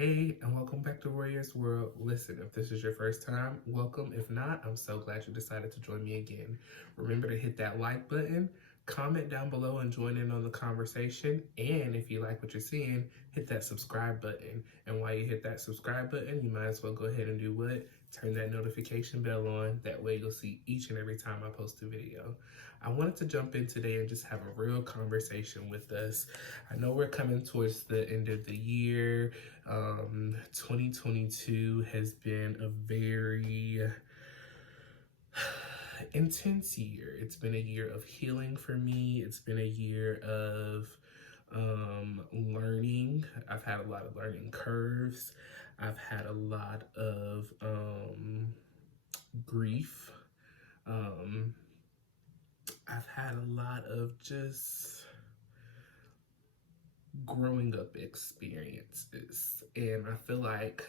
Hey, and welcome back to Warriors World. Listen, if this is your first time, welcome. If not, I'm so glad you decided to join me again. Remember to hit that like button, comment down below and join in on the conversation. And if you like what you're seeing, hit that subscribe button. And while you hit that subscribe button, you might as well go ahead and do what? Turn that notification bell on. That way you'll see each and every time I post a video. I wanted to jump in today and just have a real conversation with us. I know we're coming towards the end of the year. 2022 has been a very intense year. It's been a year of healing for me. It's been a year of learning. I've had a lot of learning curves. I've had a lot of grief. I've had a lot of just growing up experiences. And I feel like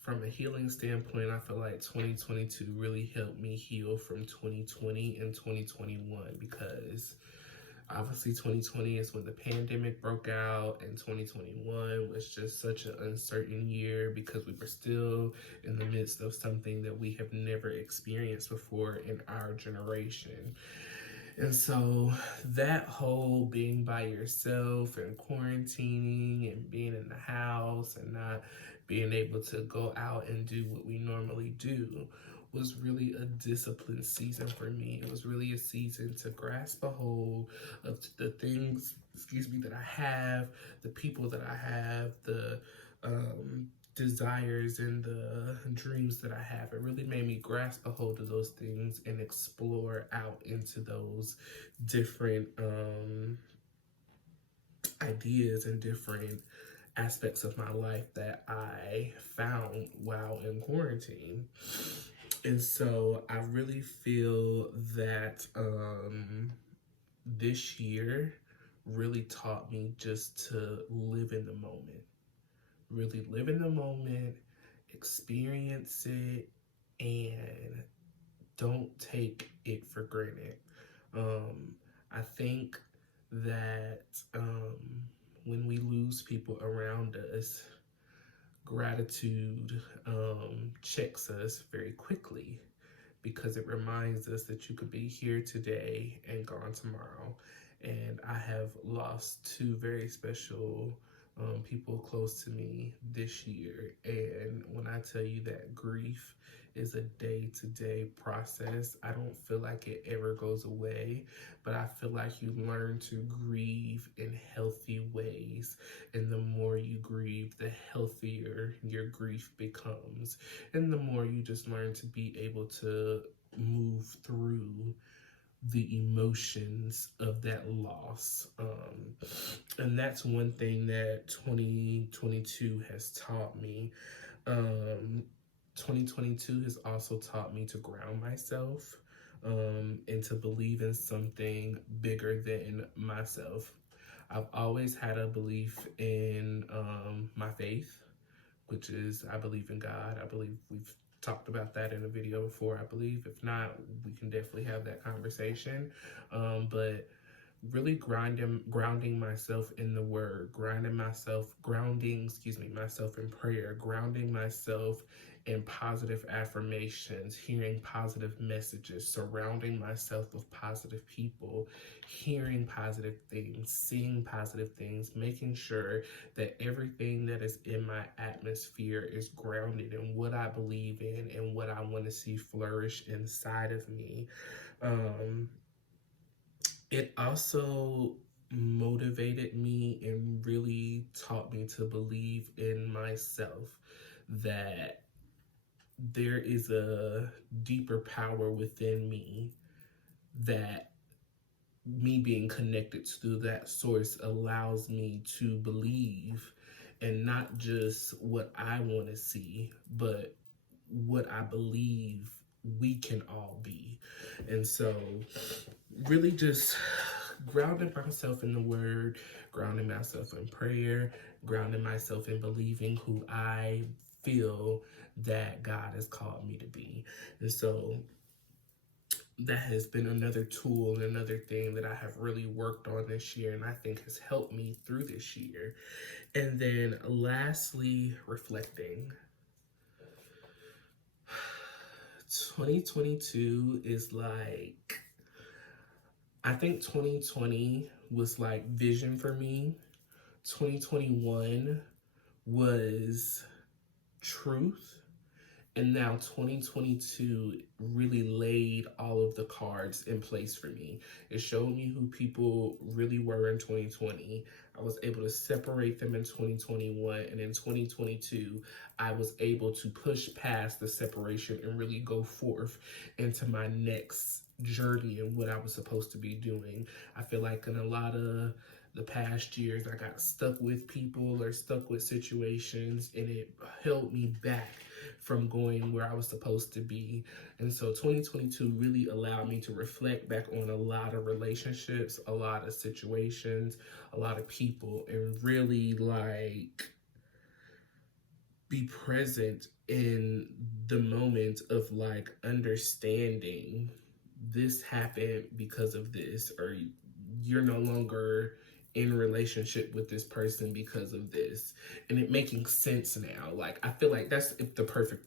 from a healing standpoint, I feel like 2022 really helped me heal from 2020 and 2021 because obviously 2020 is when the pandemic broke out and 2021 was just such an uncertain year because we were still in the midst of something that we have never experienced before in our generation. And so that whole being by yourself and quarantining and being in the house and not being able to go out and do what we normally do was really a disciplined season for me. It was really a season to grasp a hold of the things, that I have, the people that I have, the desires and the dreams that I have. It really made me grasp a hold of those things and explore out into those different ideas and different aspects of my life that I found while in quarantine. And so I really feel that this year really taught me just to live in the moment. Really live in the moment, experience it, and don't take it for granted. I think that when we lose people around us, gratitude checks us very quickly because it reminds us that you could be here today and gone tomorrow. And I have lost two very special people close to me this year. And when I tell you that grief is a day-to-day process, I don't feel like it ever goes away, but I feel like you learn to grieve in healthy ways. And the more you grieve, the healthier your grief becomes. And the more you just learn to be able to move through the emotions of that loss. And that's one thing that 2022 has taught me. 2022 has also taught me to ground myself and to believe in something bigger than myself. I've always had a belief in my faith, which is I believe in God. I believe we've talked about that in a video before, I believe. If not, we can definitely have that conversation. But really grounding myself in the word, grounding myself in prayer, grounding myself in positive affirmations, hearing positive messages, surrounding myself with positive people, hearing positive things, seeing positive things, making sure that everything that is in my atmosphere is grounded in what I believe in and what I want to see flourish inside of me. It also motivated me and really taught me to believe in myself, that there is a deeper power within me, that me being connected to that source allows me to believe and not just what I want to see, but what I believe we can all be. And so really just grounding myself in the word, grounding myself in prayer, grounding myself in believing who I feel that God has called me to be. And so that has been another tool and another thing that I have really worked on this year and I think has helped me through this year. And then lastly, reflecting. 2022 is like, I think 2020 was like vision for me. 2021 was truth. And now 2022 really laid all of the cards in place for me. It showed me who people really were in 2020. I was able to separate them in 2021. And in 2022, I was able to push past the separation and really go forth into my next journey and what I was supposed to be doing. I feel like in a lot of the past years, I got stuck with people or stuck with situations, and it held me back from going where I was supposed to be. And so 2022 really allowed me to reflect back on a lot of relationships, a lot of situations, a lot of people, and really like be present in the moment of like understanding this happened because of this, or you're no longer in relationship with this person because of this, and it making sense now. Like I feel like that's the perfect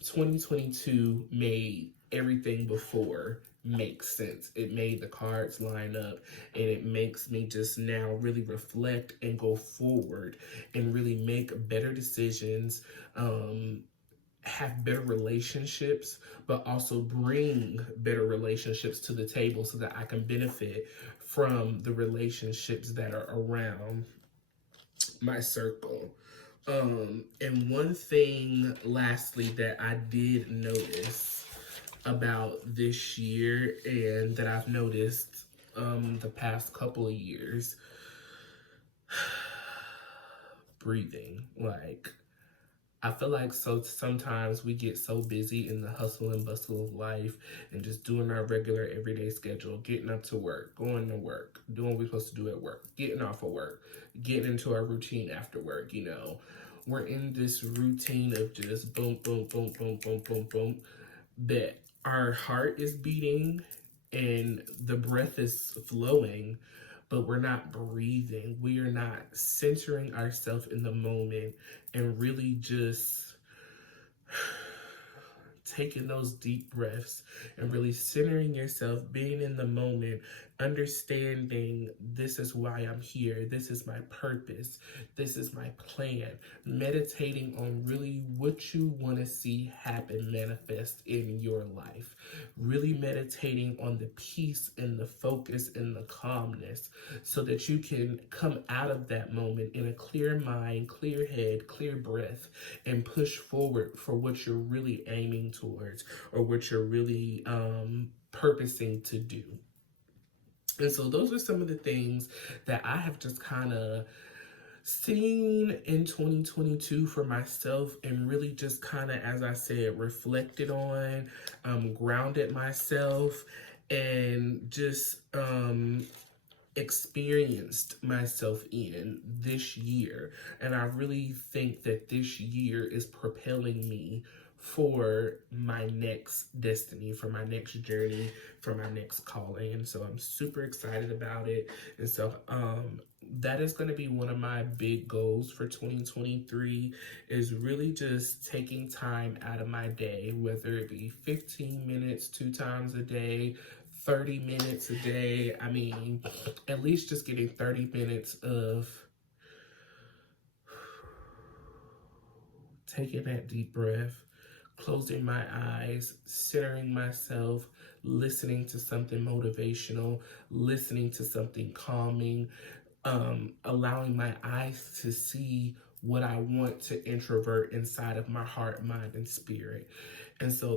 2022 made everything before make sense. It made the cards line up, and it makes me just now really reflect and go forward and really make better decisions, have better relationships, but also bring better relationships to the table so that I can benefit from the relationships that are around my circle. And one thing, lastly, that I did notice about this year and that I've noticed the past couple of years, breathing. Like, I feel like sometimes we get so busy in the hustle and bustle of life and just doing our regular everyday schedule, getting up to work, going to work, doing what we're supposed to do at work, getting off of work, getting into our routine after work, you know. We're in this routine of just boom, boom, boom, boom, boom, boom, boom, that our heart is beating and the breath is flowing, but we're not breathing. We are not centering ourselves in the moment and really just taking those deep breaths and really centering yourself, being in the moment, understanding this is why I'm here, this is my purpose, this is my plan, meditating on really what you want to see happen, manifest in your life, really meditating on the peace and the focus and the calmness so that you can come out of that moment in a clear mind, clear head, clear breath, and push forward for what you're really aiming towards or what you're really purposing to do. And so those are some of the things that I have just kind of seen in 2022 for myself, and really just kind of, as I said, reflected on, grounded myself, and just experienced myself in this year. And I really think that this year is propelling me for my next destiny, for my next journey, for my next calling. And so I'm super excited about it. And so that is going to be one of my big goals for 2023, is really just taking time out of my day, whether it be 15 minutes 2 times a day, 30 minutes a day. I mean, at least just getting 30 minutes of taking that deep breath, closing my eyes, centering myself, listening to something motivational, listening to something calming, allowing my eyes to see what I want to introvert inside of my heart, mind, and spirit. And so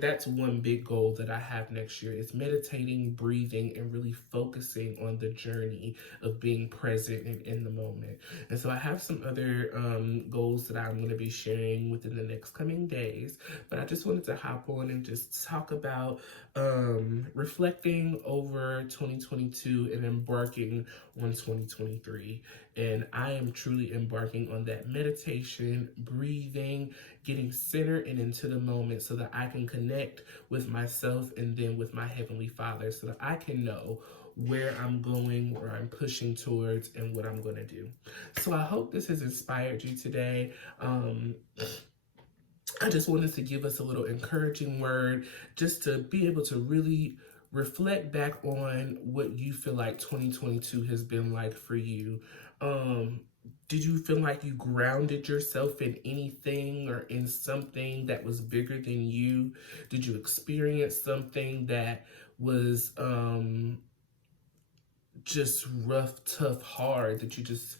that's one big goal that I have next year, is meditating, breathing, and really focusing on the journey of being present and in the moment. And so I have some other goals that I'm going to be sharing within the next coming days, but I just wanted to hop on and just talk about reflecting over 2022 and embarking on 2023. And I am truly embarking on that meditation, breathing, getting centered and into the moment, moment so that I can connect with myself and then with my Heavenly Father so that I can know where I'm going, where I'm pushing towards, and what I'm going to do. So I hope this has inspired you today. I just wanted to give us a little encouraging word just to be able to really reflect back on what you feel like 2022 has been like for you. Um, did you feel like you grounded yourself in anything or in something that was bigger than you? Did you experience something that was just rough, tough, hard that you just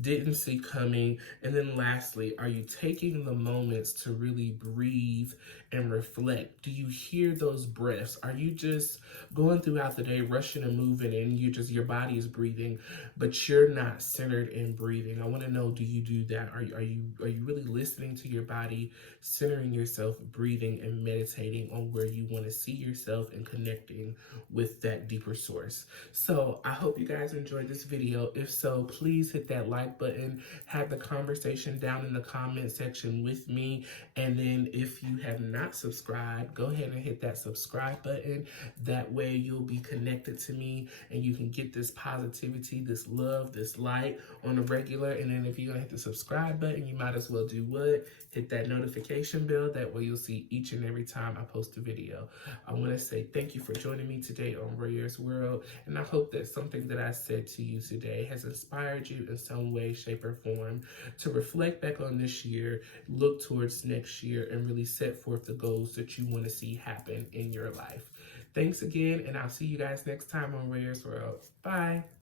didn't see coming? And then lastly, are you taking the moments to really breathe and reflect? Do you hear those breaths? Are you just going throughout the day, rushing and moving, and your body is breathing, but you're not centered in breathing? I want to know, do you do that? Are you really listening to your body, centering yourself, breathing, and meditating on where you want to see yourself and connecting with that deeper source? So I hope you guys enjoyed this video. If so, please hit that like button, have the conversation down in the comment section with me. And then if you have not subscribed, go ahead and hit that subscribe button. That way you'll be connected to me and you can get this positivity, this love, this light on a regular. And then if you're gonna hit the subscribe button, you might as well do what? Hit that notification bell. That way you'll see each and every time I post a video. I wanna say thank you for joining me today on Warrior's World. And I hope that something that I said to you today has inspired you in some way, shape, or form to reflect back on this year, look towards next year, and really set forth the goals that you want to see happen in your life. Thanks again, and I'll see you guys next time on Warrior's World. Bye.